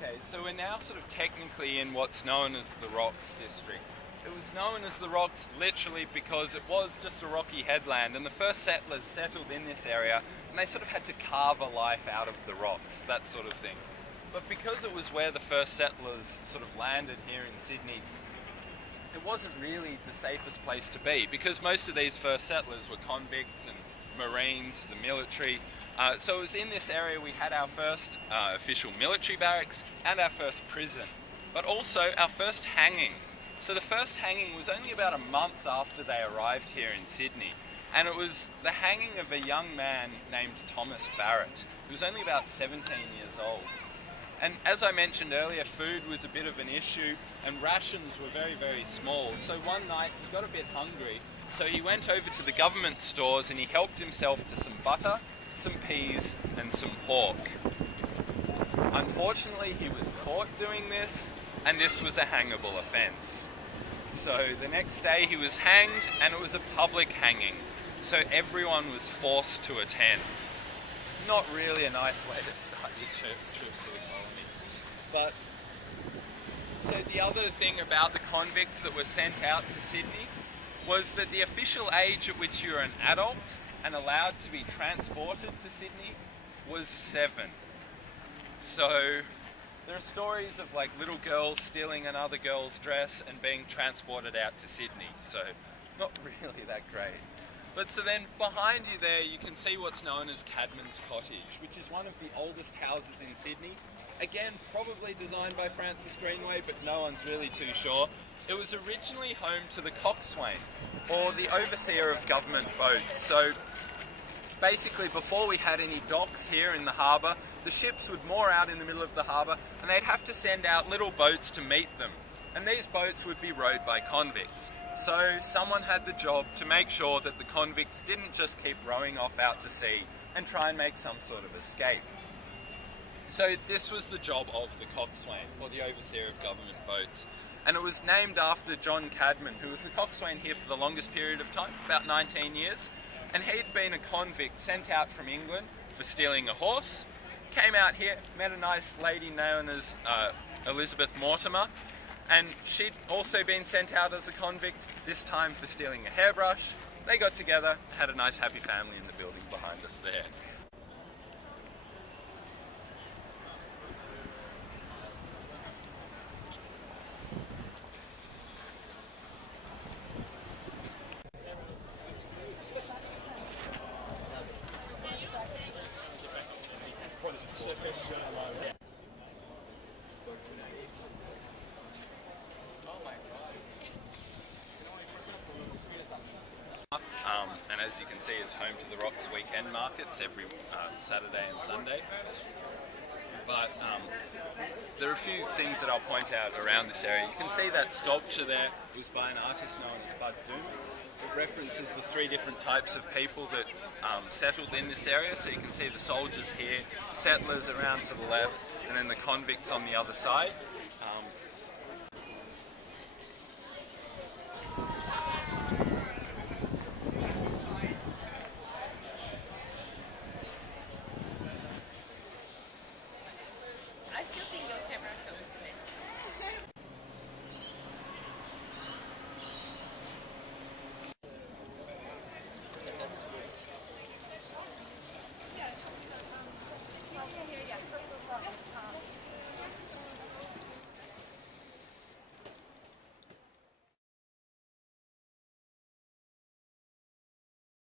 Okay, so we're now sort of technically in what's known as the Rocks district. It was known as the Rocks literally because it was just a rocky headland, and the first settlers settled in this area and they sort of had to carve a life out of the rocks, that sort of thing. But because it was where the first settlers sort of landed here in Sydney, it wasn't really the safest place to be because most of these first settlers were convicts and Marines, the military. So it was in this area we had our first official military barracks and our first prison, but also our first hanging. So the first hanging was only about a month after they arrived here in Sydney, and it was the hanging of a young man named Thomas Barrett, who was only about 17 years old. And as I mentioned earlier, food was a bit of an issue and rations were very, very small. So one night he got a bit hungry, so he went over to the government stores and he helped himself to some butter, some peas and some pork. Unfortunately, he was caught doing this, and this was a hangable offence. So the next day he was hanged, and it was a public hanging, so everyone was forced to attend. It's not really a nice way to start your trip to the colony. But so the other thing about the convicts that were sent out to Sydney was that the official age at which you were an adult and allowed to be transported to Sydney was 7. So there are stories of like little girls stealing another girl's dress and being transported out to Sydney, so not really that great. But so then behind you there you can see what's known as Cadman's Cottage, which is one of the oldest houses in Sydney. Again, probably designed by Francis Greenway, but no one's really too sure. It was originally home to the coxswain, or the overseer of government boats. So basically, before we had any docks here in the harbour, the ships would moor out in the middle of the harbour and they'd have to send out little boats to meet them. And these boats would be rowed by convicts. So someone had the job to make sure that the convicts didn't just keep rowing off out to sea and try and make some sort of escape. So this was the job of the coxswain, or the overseer of government boats. And it was named after John Cadman, who was the coxswain here for the longest period of time, about 19 years. And he'd been a convict sent out from England for stealing a horse, came out here, met a nice lady known as Elizabeth Mortimer, and she'd also been sent out as a convict, this time for stealing a hairbrush. They got together, had a nice happy family in the building behind us there. And as you can see, it's home to the Rocks weekend markets every Saturday and Sunday. But there are a few things that I'll point out around this area. You can see that sculpture there was by an artist known as Bud Dumas. It references the 3 different types of people that settled in this area. So you can see the soldiers here, settlers around to the left, and then the convicts on the other side.